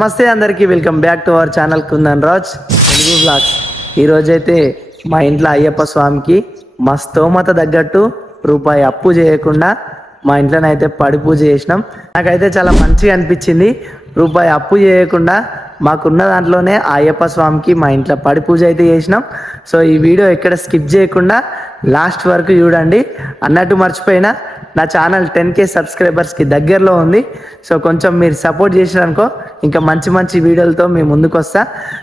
నమస్తే అందరికీ, welcome back to our channel Kundan Raj Telugu blogs. ఈరోజైతే మా ఇంట్లో అయ్యప్ప స్వామికి మా స్తోమత తగ్గట్టు రూపాయి అప్పు చేయకుండా మా ఇంట్లోనైతే పడి పూజ చేసినాం. నాకైతే చాలా మంచిగా అనిపించింది. రూపాయి అప్పు చేయకుండా మాకున్న దాంట్లోనే ఆ అయ్యప్ప స్వామికి మా ఇంట్లో పడి పూజ అయితే చేసినాం. సో ఈ వీడియో ఎక్కడ స్కిప్ చేయకుండా లాస్ట్ వరకు చూడండి. అన్నట్టు మర్చిపోయినా, నా ఛానల్ 10K సబ్స్క్రైబర్స్కి దగ్గరలో ఉంది. సో కొంచెం మీరు సపోర్ట్ చేసినారనుకో ఇంకా మంచి మంచి వీడియోలతో మేము ముందుకు వస్తా.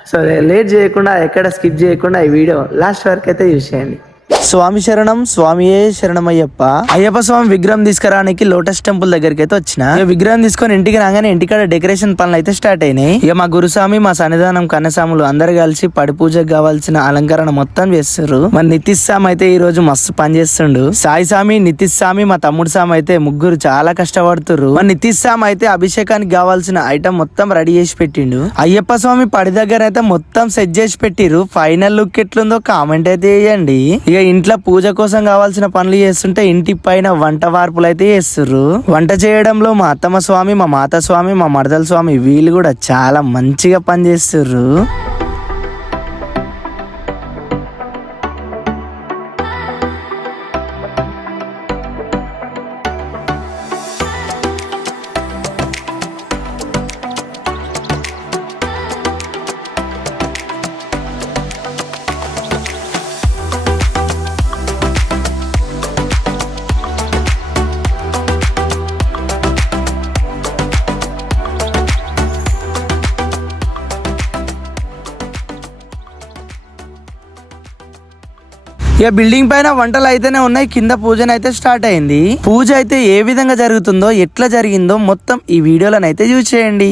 సో లేట్ చేయకుండా ఎక్కడ స్కిప్ చేయకుండా ఈ వీడియో లాస్ట్ వరకు అయితే చూసేయండి. స్వామి శరణం, స్వామియే శరణమయ్యప్ప. అయ్యప్ప స్వామి విగ్రహం తీసుకురానికి లోటస్ టెంపుల్ దగ్గరికి అయితే వచ్చిన. విగ్రహం తీసుకొని ఇంటికి రాగానే ఇంటికాడ డెకరేషన్ పనులు అయితే స్టార్ట్ అయినాయి. ఇక మా గురుస్వామి, మా సన్నిధానం కన్నస్వాములు అందరు కలిసి పడి పూజకు కావాల్సిన అలంకరణ మొత్తం చేస్తారు. మరి నితీష్ స్వామి అయితే ఈ రోజు మస్తు పని చేస్తుండు. సాయి స్వామి, నితీష్ స్వామి, మా తమ్ముడు స్వామి అయితే ముగ్గురు చాలా కష్టపడుతున్నారు. మరి నితీష్ స్వామి అయితే అభిషేకానికి కావాల్సిన ఐటమ్ మొత్తం రెడీ చేసి పెట్టిండు. అయ్యప్ప స్వామి పడి దగ్గర అయితే మొత్తం సెట్ చేసి పెట్టిరు. ఫైనల్ లుక్ ఎట్లుందో కామెంట్ అయితే చేయండి. ఇక ఇంట్లో పూజ కోసం కావాల్సిన పనులు చేస్తుంటే ఇంటి పైన వంట వార్పులు అయితే చేస్తుర్రు. వంట చేయడంలో మా అత్తమ్మ స్వామి, మా మాత స్వామి, మా మరదల స్వామి వీళ్ళు కూడా చాలా మంచిగా పని చేస్తుర్రు. ఇక బిల్డింగ్ పైన వంటలు అయితేనే ఉన్నాయి, కింద పూజన అయితే స్టార్ట్ అయింది. పూజ అయితే ఏ విధంగా జరుగుతుందో, ఎట్లా జరిగిందో మొత్తం ఈ వీడియోలను అయితే చూసేయండి.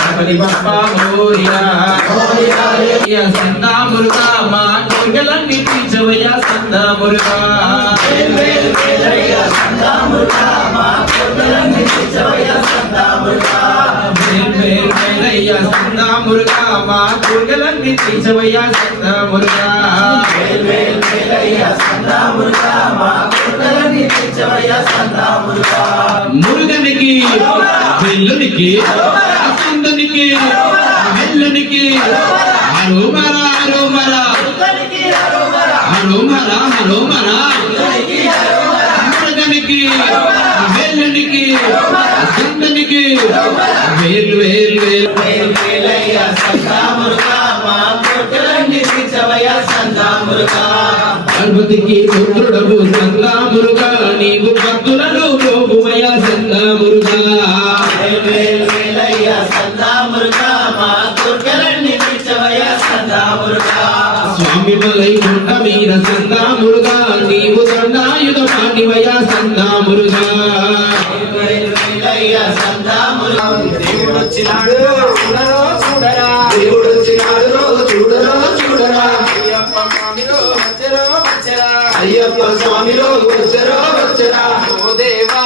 గణపతి బప్పా మోరియా సందా మురుగా మా కోరికలన్నీ తీర్చవయ్యా సందా మురుగా సందా మురుగా మా కోరికలన్నీ తీర్చవయ్యా సందా మురుగా సందా మురుగా మా కోరికలన్నీ తీర్చవయ్యా సందా మురుగా సందా మురుగా మా కోరికలన్నీ తీర్చవయ్యా సందా మురుగా మురుగనికి వెల్లునికి అసందునికి వెల్లునికి హరోమరా హరోమరా హరోమరా హరోమరా మురుగనికి వెల్లునికి అసందునికి వేలు వేలు వేలు వేలయ్య సందా మురుగా మా కోరికలన్నీ తీర్చవయ్యా సందా మురుగా పార్వతికి పుత్రుడవు సందా మురుగా నీవు భక్తులను ప్రోగుమయ్యా సందా మురుగా స్వామి మలై కొండ మీద సందా మురుగా నీవు దండాయుధ పాండివయ్యా సందా మురుగా దేవుడు వచ్చినాడు చూడరో చూడరా, దేవుడు వచ్చినాడు చూడరో చూడరా, అయ్యప్ప స్వామిలో వచ్చరో వచ్చరా, అయ్యప్ప స్వామిలో వచ్చరో వచ్చరా, ఓ దేవా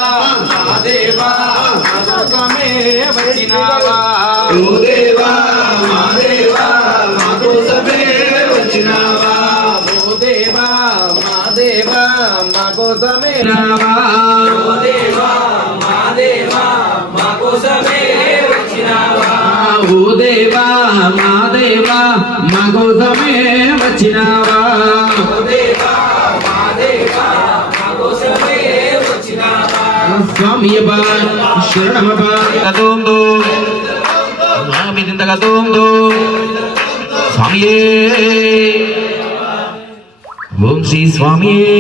మా దేవా మాకోసమే వచ్చినావా, ఓ దేవా మా దేవా మాకోసమే వచ్చినావా, ఓ దేవా మా దేవా మాకోసమే రావా, ఓ దేవా మా దేవా మాకోసమే వచ్చినావా, ఓ దేవా మా దేవా మాకోసమే వచ్చినావా, ఓ దేవా మా దేవా మాకోసమే వచ్చినావా, స్వామియప్ప శరణమప్ప కదోందో స్వామి దిందగదోందో స్వామియే ఓం శ్రీ స్వామియే.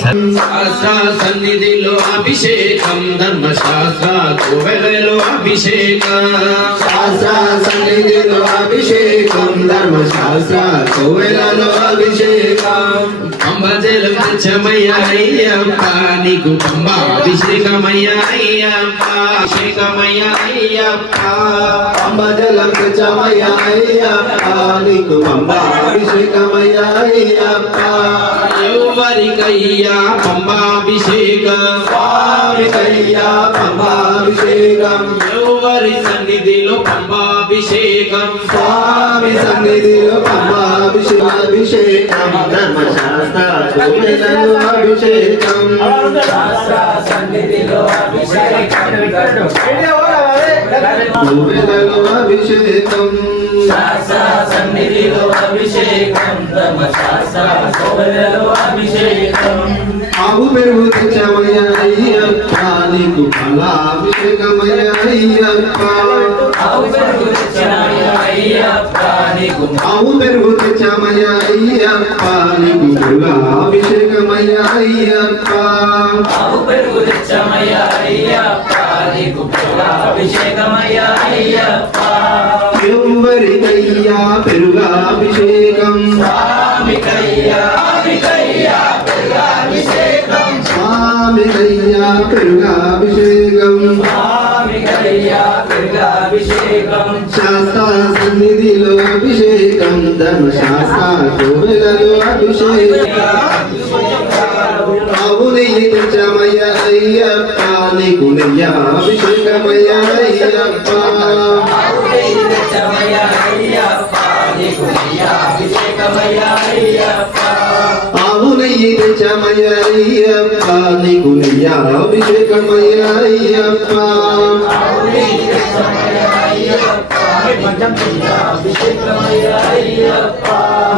శాస్త్ర సన్నిధిలో అభిషేకం, ధర్మశాస్త్ర కోవెలలో అభిషేకం, శాస్త్ర సన్నిధిలో అభిషేకం, ధర్మశాస్త్ర కోవెలలో అభిషేకం, పంబజలం పంచమయ్య అయ్యప్ప నీకు పంబాభిషేకమయ్య అయ్యప్ప, అభిషేకమయ్య అయ్యప్ప, పంబజలం పంచమయ్య అయ్యప్ప నీకు పంబాభిషేకమయ్య అయ్యప్ప, ఎవరికయ్యా పంబాభిషేకం స్వామికయ్యా పంబాభిషేకం ఎవరి సన్నిధిలో పంబాభిషేకం స్వామి సన్నిధిలో పంబాభిషేకం ధర్మశాస్త్ర సోమెలలో అభిషేకం సోమెలలో అభిషేకం ఆవు పెరుగు తెచ్చమయ్య అయ్యప్ప నీకు ఫలాభిషేకమయ్య అయ్యప్ప ఆవు పెరుగు తెచ్చమయ్య అయ్యప్ప నీకు ఫలాభిషేకమయ్య అయ్యప్ప ఎవరికయ్యా పెరుగాభిషేకం స్వామికయ్యా పెరుగాభిషేకం శాస్త్ర సన్నిధిలో అభిషేకం ధర్మశాస్త్ర కోవెలలో అభిషేకం ఆవు నెయ్యి తెచ్చమయ్య అయ్యప్ప నీకు నెయ్యాభిషేకమయ్య అయ్యప్ప ఆవు నెయ్యి తెచ్చమయ్య అయ్యప్ప నీకు నెయ్యాభిషేకమయ్య అయ్యప్ప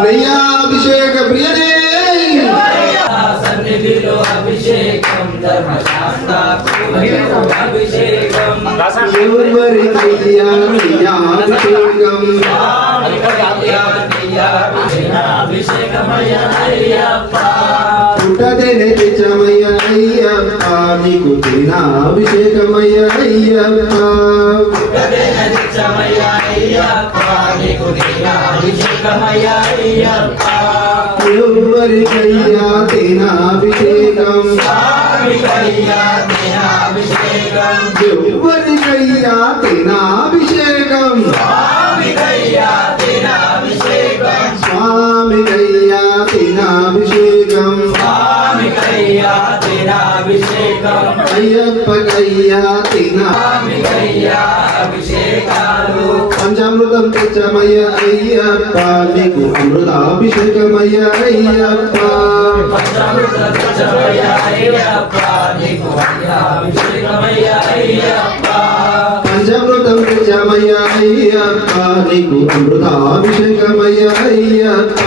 నెయ్యాభిషేక ప్రియనే సన్నిధిలో అభిషేకం అభిషేకం ఎవరికయ్యా నెయ్యాభిషేకం పుట్టదేనే తెచ్చమయ్య అయ్యప్ప నీకు తినాభిషేకమయ్య అయ్యప్ప ఎవరికయ్యా తినాభిషేకం ఎవరికయ్యా తినాభిషేకం స్వామికయ్యా తినాభిషేకం అయ్యప్పకయ్యా తినా పంచామృతం తెచ్చమయ్య అయ్యప్ప నీకు అమృతాభిషేకమయ్య అయ్యప్ప పంచామృతం తెచ్చమయ్య అయ్యప్ప నీకు అమృతాభిషేకమయ్య అయ్యప్ప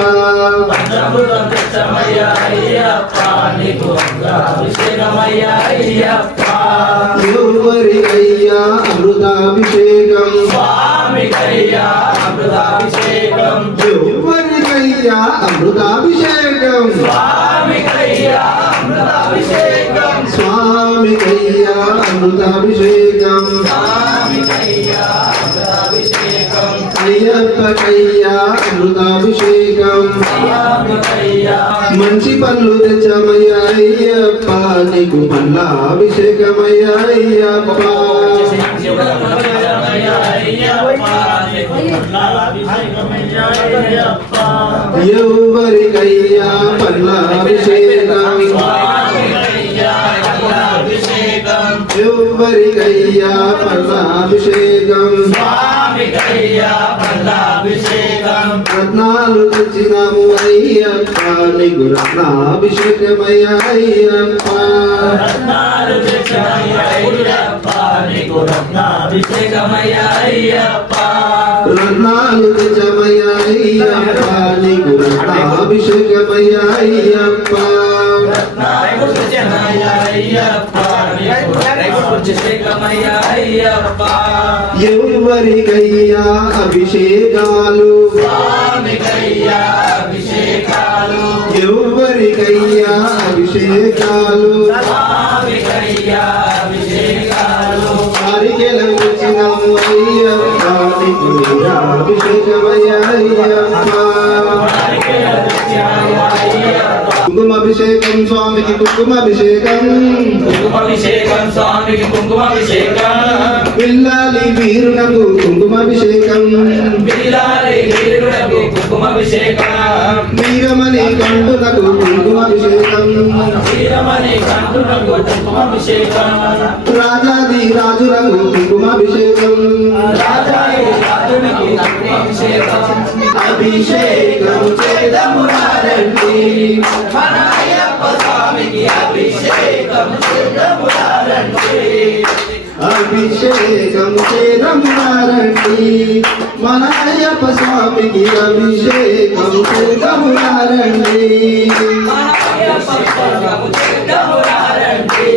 ఎవరికయ్యా అమృతాభిషేకం ఎవరికయ్యా అమృతాభిషేకం స్వామికయ్యా అమృతాభిషేకం అయ్యప్పకయ్యా అమృతాభిషేకం మంచి పనులు తెచ్చమయ్య అయ్యప్ప నీకు పల్లాభిషేకమయ్య అయ్యప్ప ఎవరికయ్యా పల్లాభిషేకం ఎవరికయ్యా పల్లాభిషేకం రత్నాలు తెచ్చినాము అయ్యప్ప నీకు రత్నాభిషేకమయ్య అయ్యప్ప రత్నాలు తెచ్చమయ్య అయ్యప్ప నీకు రత్నాభిషేకమయ్య అయ్యప్ప ఎవరికయ్యా అభిషేకాలు ఎవరికయ్యా అభిషేకాలు వారికెలా వచ్చినాము అయ్యప్ప నీకు అభిషేకమయ్య అయ్యప్ప కుంకుమాభిషేకం స్వామికి కుంకుమాభిషేకం పిల్లాలి వీరునకు కుంకుమాభిషేకం వీరమల్లి శ్రీరమణి కంటునకు కుంకుమాభిషేకం శ్రీరమణి కంఠునకు కుంకుమాభిషేకం రాజాది రాజులకు కుంకుమాభిషేకం రాజాది రాజునికి కుంకుమాభిషేకం అభిషేకం చేదము రండి మన అయ్యప్ప స్వామికి అభిషేకం చేదము రండి అభిషేకం చేదమునారండి మన అయ్యప్ప స్వామికి అభిషేకం చేదమునారండి మన అయ్యప్ప స్వామికి చేదము రండి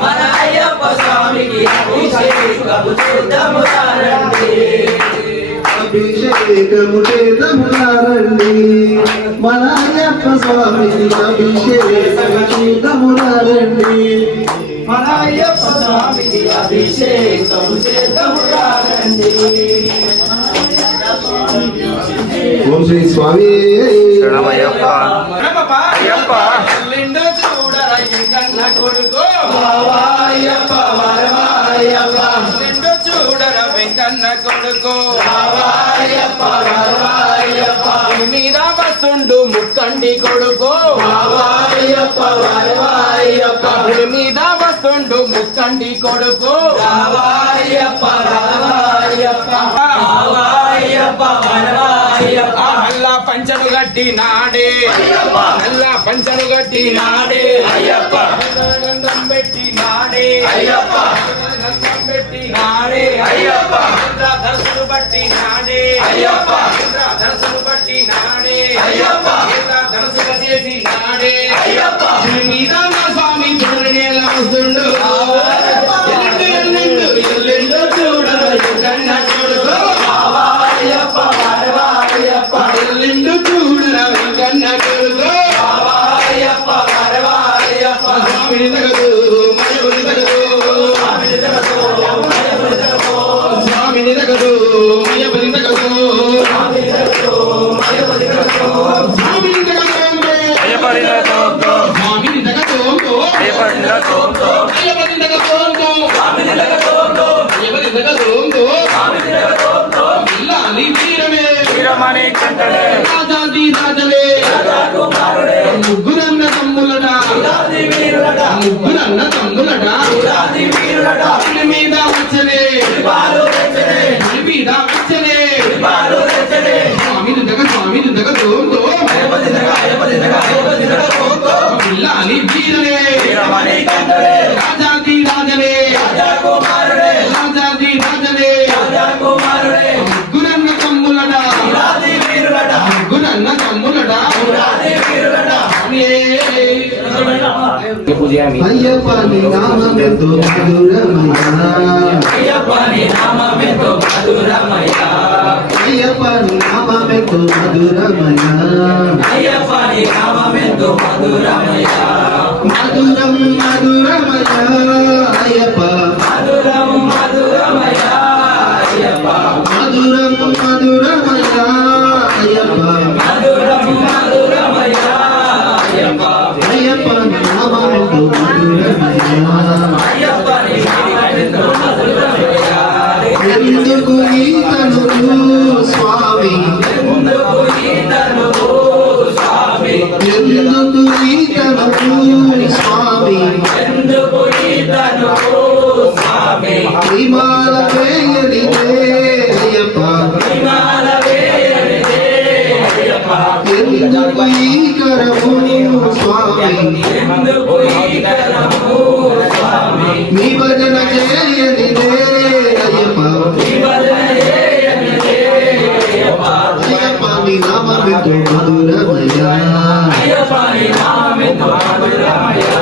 మన అయ్యప్ప స్వామికి అభిషేకం చేదము రండి అభిషేకము చేదమునారండి మన అయ్యప్ప స్వామికి అభిషేకం చేదమునారండి మన అయ్యప్ప స్వామికి అభిషేకం చేదము రండి ఓం శ్రీ స్వామి అయ్యప్ప నిండు చూడర ఇంకన్న కొడుకు అయ్యప్ప వరవాయ్యప్ప నిండు చూడర వెంకన్న కొడుకు అయ్యప్ప వరవాయ్యప్ప మీద వస్తుండు ముక్కండి కొడుకు అయ్యప్ప వరవాయ్యప్ప మీద వస్తుండు ముక్కండి కొడుకు అయ్యప్ప వరవాయ్యప్ప అయ్యప్ప వరవాయ్యప్ప అల్లా పంచను గట్టి నాడే అల్లా పంచను గట్టి నాడే అయ్యప్ప గంధం పెట్టి నాడే అయ్యప్ప గంధం పెట్టి నాడే అయ్యప్ప ధనసులు బట్టి నాడే అయ్యప్ప ధనసులు బట్టి నాడే అయ్యప్ప ధనసు చేసి నాడే అయ్యప్ప మీద నా స్వామి చూడని ఎలా వస్తుండు ఎల్లెండు చూడరు కన్న కొడుకు అయ్యప్ప వరవాయ్యప్ప ఎల్లెండు చూడరు కన్న కొడుకు అయ్యప్ప వరవాయ్యప్ప స్వామిని తగదు మయముని తగదు స్వామిని తగదు మయముని తగదు స్వామిని తగదు స్వామిని తగదు రాజాది రాజలే ముగ్గురన్న తమ్ములట ముగ్గురన్న తమ్ములట పులి మీద వచ్చనే పులి మీద వచ్చనే స్వామిని దగ తోంతో పిల్లాని వీరనే రాజాది రాజలే రాజాది రాజలే ముగ్గురన్న తమ్ములట ముగ్గురన్న తమ్ములట అయ్యప్ప నీ నామమెంతో మధురమయ్యా అయ్యప్ప నీ నామమెంతో మధురమయ్యా అయ్యప్ప నీ నామమెంతో మధురమయ్యా అయ్యప్ప నీ నామమెంతో మధురమయ్యా మధురం మధురమయ్యా అయ్యప్ప మధురం మధురమయ్యా అయ్యప్ప మధురం మధురమయ్యా అయ్యప్ప మధురం మధురమయ్యా అయ్యప్ప అయ్యప్ప నీ నామమెంతో మధురమయ్యా అయ్యప్ప నీ నామమెంతో మధురమయ్యా ఎందుకు ఈతను స్వామి ఎందుకు ఈతను స్వామి ఎందుకు ఈతను స్వామి ఎందుకు ఈతను స్వామి హిమాల వేయనిదే అయ్యప్ప హిమాల వేయనిదే అయ్యప్ప ఎందుకు ఈ కరము స్వామి ఎందుకు ఈతను స్వామి మీ భజన చేయనిదే అయ్యప్ప భజన చేయనిదే అయ్యప్ప అయ్యప్ప నీ నామమెంతో మధురమయ్యా అయ్యప్ప నీ నామమెంతో మధురమయ్యా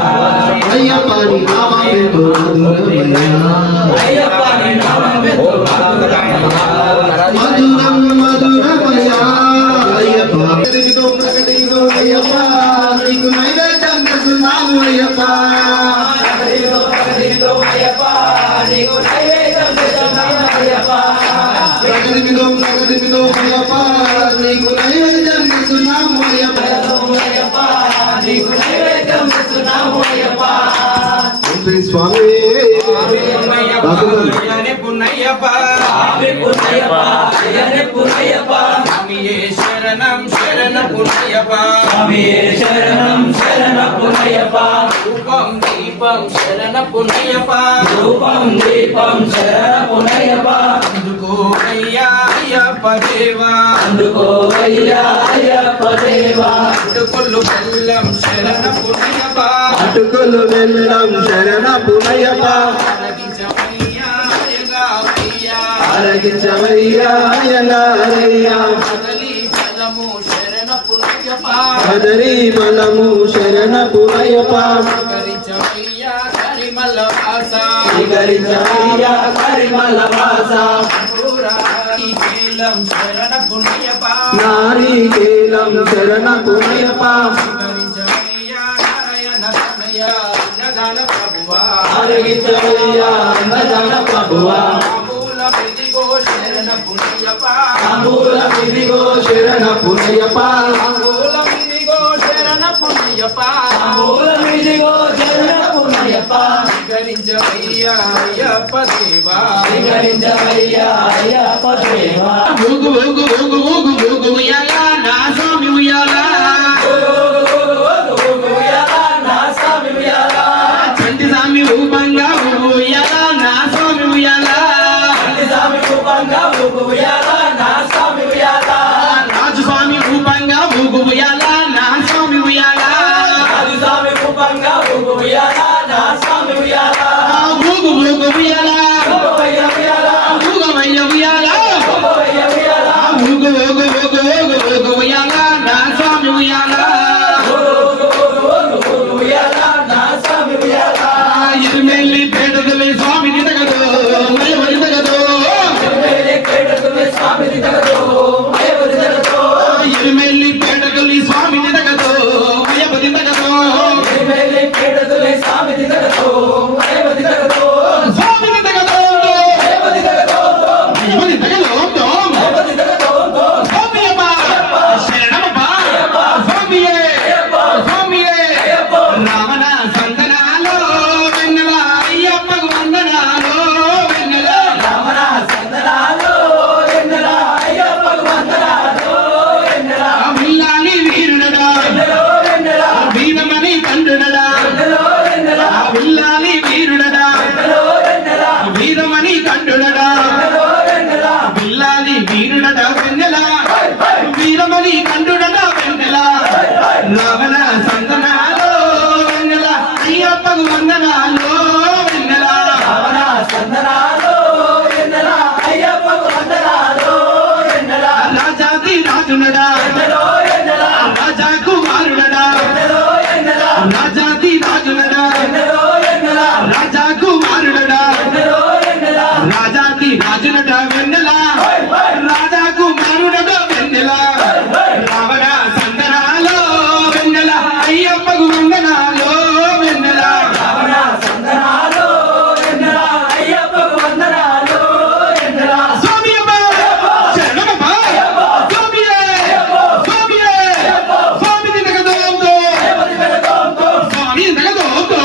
అయ్యప్ప నీ నామమెంతో మధురమయ్యా అయ్యప్ప నీ నామమెంతో మధురమయ్యా మధురం మధురమయ్యా అయ్యప్ప ప్రకటితో అయ్యప్ప నీకు నైవేద్యం చేస్తున్నాము అయ్యప్ప ప్రకటితో అయ్యప్ప నీకు నైవేద్యం చేస్తున్నాము అయ్యప్ప ప్రకటితో అయ్యప్ప నీకు నైవేద్యం చేస్తున్నాము అయ్యప్ప అయ్యప్ప నీకు నైవేద్యం చేస్తున్నాము అయ్యప్ప ఓం శ్రీ స్వామి పున్నయ్యప్ప స్వామి పున్నయ్యప్ప అయ్యనే పున్నయ్యప్ప స్వామియే శరణం శరణ పున్నయ్యప్ప పునయ్యప్ప స్వామియే శరణం శరణపునయ్యప్ప రూపం దీపం శరణ పునయ్యప్ప రూపం దీపం శరణపునయ్యప్ప అందుకోవయ్యా అయ్యప్ప దేవా అందుకోవయ్యా అయ్యప్ప దేవా అటుకొల్లు బెల్లం శరణ పునయ్యప్ప అటుకులు వెళ్ళం శరణ పునయ్యప్ప అరగించవయ్యా అయ్యగారయ్యా అరగించవయ్యా అయ్యగారయ్యా కదలి ఫలము శరణ పునయ్యప్ప కదరి మనము శరణ పునయ్యప్ప స్వీకరించవయ్యా కరిమల్ల వాస స్వీకరించవయ్యా పరిమళ వాస పురారి శీలం శరణ పునయ్యప్ప నారీకేలం శరణ పునయ్యప్ప స్వీకరించవయ్యా నారాయణ తనయ అన్నదాన ప్రభువా అరగించవయ్యా అన్నదాన ప్రభువా మూల విధిగో శరణ పునయ్యప్ప తాంబూల విధిగో శరణ పునయ్యప్ప మూల విధిగో శరణ పునయ్యప్ప తాంబూల విధిగో శరణపునయ్యప్ప స్వీకరించవయ్యా అయ్యప్ప దేవా స్వీకరించవయ్యా అయ్యప్ప దేవా ఊగు ఊగు ఊగు ఊగు ఊగు ఉయ్యాలా నా స్వామి ఉయ్యాలా నా స్వామి ఉయ్యాలా చంటి స్వామి ఊపంగా ఊగు ఉయ్యాలా నా స్వామి ఉయ్యాలా స్వామి రూపంగా ఉయ్యాలా నా స్వామి ఉయ్యాలా రాజు స్వామి ఊపంగా ఊగు ఉయ్యాలా నా స్వామి ఉయ్యాలా స్వామి రూపంగా ఉయ్యాలా నా స్వామి ఉయ్యాలా ఊగు ఊగు ఉయ్యాలా ఊగవయ్య ఉయ్యాలా ఊగు ఊగు ఊగు ఊగు ఊగు ఉయ్యాలా నా స్వామి ఉయ్యాలా ఇరుమెల్లి పేటదలి స్వామి నిదగదు మయవరి తగదు ఇరుమెల్లి పేటదలి స్వామి నిదగదు మయవరి తగదు స్వామి నిదగదు మయవరి తగదు స్వామియప్ప శరణమప్ప స్వామియే స్వామియే రావణ సందనాలో వెన్నెల అయ్యప్పకు వందనాలో వెన్నెల విల్లాలి వీరుడడా వీరమణి తండ్రుడడా విల్లాలి వీరుడడా వీరమణి తండ్రుడడా విల్లాలి వీరుడడా వెన్నెల వీరమణి తండ్రుడడా వెన్నెల రావణ సందనాలో వెన్నెల అయ్యప్పకు వందనాలో వెన్నెల రాజాది రాజునడా రాజా కుమారుడడా రాజాది రాజునడా రాజా కుమారుడడా రాజాది రాజునడా వెన్నెల రాజా కుమారుడడా వెన్నెల రావణ సందనాలో వెన్నెల అయ్యప్పకు వందనాలో వెన్నెల స్వామియప్ప శరణమప్ప స్వామియే స్వామియే స్వామి నిదగదోంతో స్వామి నిదగదోంతో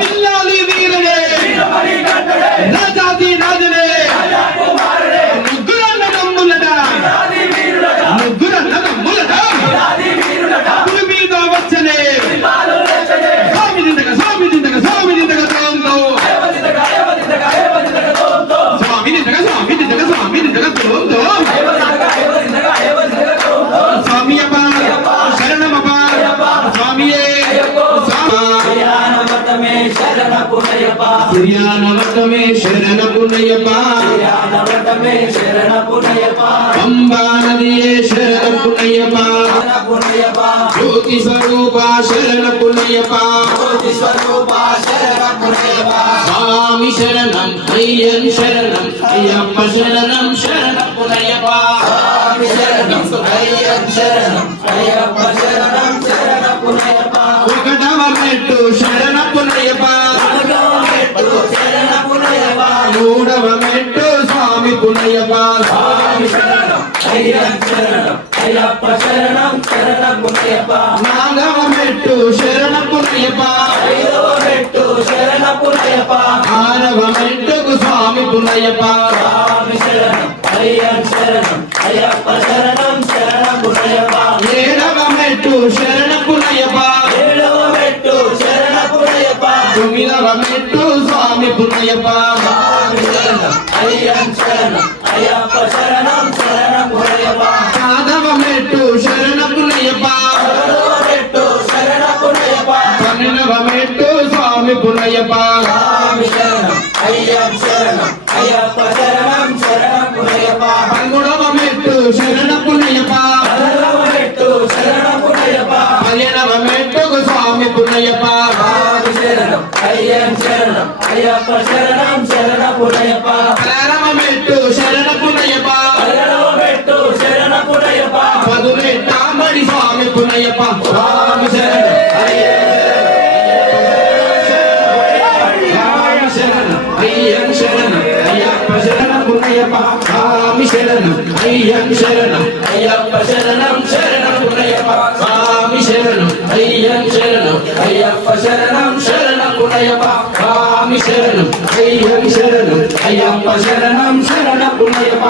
విల్లాలి వీరుడే రాజాది రాజుడే ముగ్గురన్న తమ్ములట ముగ్గురన్న తమ్ములట పులి మీద వచ్చనే స్వామి నిదగ స్వామి నిదగ స్వామి నిదగదోంతో స్వామి నిదగ స్వామి నిదగ స్వామి నిదగదోంతో స్వామియప్ప శరణమప్ప స్వామియే శ్రీయానవతమే శరణపునయ్యప్ప శ్రీయానవతమే శరణ పునయ్యప్ప శ్రీయానవతమే శరణపునయ్యప్ప పంబా నదియే శరణ పునయ్యప్ప శరణపునయ్యప్ప జ్యోతి స్వరూప శరణ పునయ్యప్ప జ్యోతి స్వరూప శరణపునయ్యప్ప స్వామి శరణం అయ్యన్ శరణం అయ్యప్ప శరణం శరణ పునయ్యప్ప స్వామి శరణం అయ్యప్ప శరణం అయ్యప్ప శరణం శరణపునయ్యప్ప ఒకటవ మెట్టు శరణ పునయ్యప్ప శరణపునయ్యప్ప మూడవ మెట్టు స్వామి పునయ్యప్ప స్వామి శరణం అయ్యప్ప శరణం అయ్యప్ప శరణం శరణపునయ్యప్ప నాగవ మెట్టు శరణ పునయ్యప్ప ఐదవ మెట్టు శరణపునయ్యప్ప ఆరవ మెట్టుకు స్వామి పునయ్యప్ప స్వామి శరణం అయ్యప్ప శరణం అయ్యప్ప శరణం శరణపునయ్యప్ప శరణ పునయప ఏడవ మెట్టు శరణపు అయ్యప్ప తొమ్మిదవ మెట్టు స్వామి పునయప స్వామి శరణం అయ్యప్ప శరణం అయ్యప్ప శరణం శరణం అయ్యప్ప పదవ మెట్టు శరణ పునయప పదవ మెట్టు శరణపు అయ్యప్ప పన్నెండవ మెట్టు స్వామి పునయప స్వామి శరణం అయ్యప్ప శరణం అయ్యప్ప శరణం శరణం అయ్యప్ప పదమూడవ మెట్టు శరణ పునయప పదవ మెట్టు శరణపు అయ్యప్ప పదిహేనవ మెట్టుకు స్వామి పునయప స్వామి శరణం అయ్యప్ప శరణం అయ్యప్ప శరణం శరణపు అయ్యప్ప పదహారవ మెట్టు శరణ పునయప పదవ మెట్టు శరణపు అయ్యప్ప పదునెట్టాంబడి స్వామి పునయప స్వామి శరణం అయ్యప్ప శరణం అయ్యప్ప శరణం పునయప స్వామి శరణం అయ్యప్ప శరణం అయ్యప్ప శరణం శరణం అయ్యప్ప స్వామి శరణం అయ్యప్ప శరణం అయ్యప్ప శరణం శరణం అయ్యప్ప స్వామి శరణం అయ్యప్ప శరణం అయ్యప్ప శరణం శరణం అయ్యప్ప